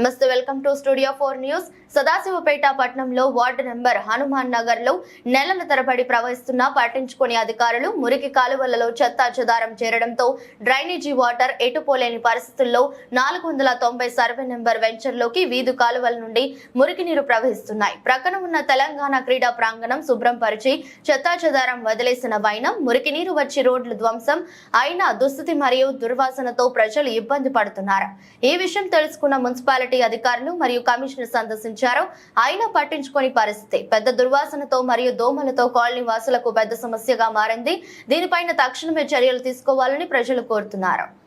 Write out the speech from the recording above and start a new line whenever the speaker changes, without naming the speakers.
నమస్తే welcome to studio four news. Sadasivpet పట్టణంలో ward number Hanuman నగర్లో నెలల తరబడి ప్రవహిస్తున్న పట్టించుకునే అధికారులు మురికి కాలువలలో చెత్త చెదారం చేరడంతో డ్రైనేజీ వాటర్ ఎటుపోలేని పరిస్థితుల్లో నాలుగు వందల తొంభై సర్వే నెంబర్ వెంచర్లోకి వీధి కాలువల నుండి మురికి నీరు ప్రవహిస్తున్నాయి. ప్రక్కన ఉన్న తెలంగాణ క్రీడా ప్రాంగణం శుభ్రం పరిచి చెత్త చెదారం వదిలేసిన వైనం మురికి నీరు వచ్చి రోడ్లు ధ్వంసం అయిన దుస్థితి మరియు దుర్వాసనతో ప్రజలు ఇబ్బంది పడుతున్నారు. ఈ విషయం తెలుసుకున్న మున్సిపాలిటీ అధికారులు మరియు కమిషనర్ సందర్శించారు. అయినా పట్టించుకొని పరిస్థితి. పెద్ద దుర్వాసనతో మరియు దోమలతో కాలనీ వాసులకు పెద్ద సమస్యగా మారింది. దీనిపైన తక్షణమే చర్యలు తీసుకోవాలని ప్రజలు కోరుతున్నారు.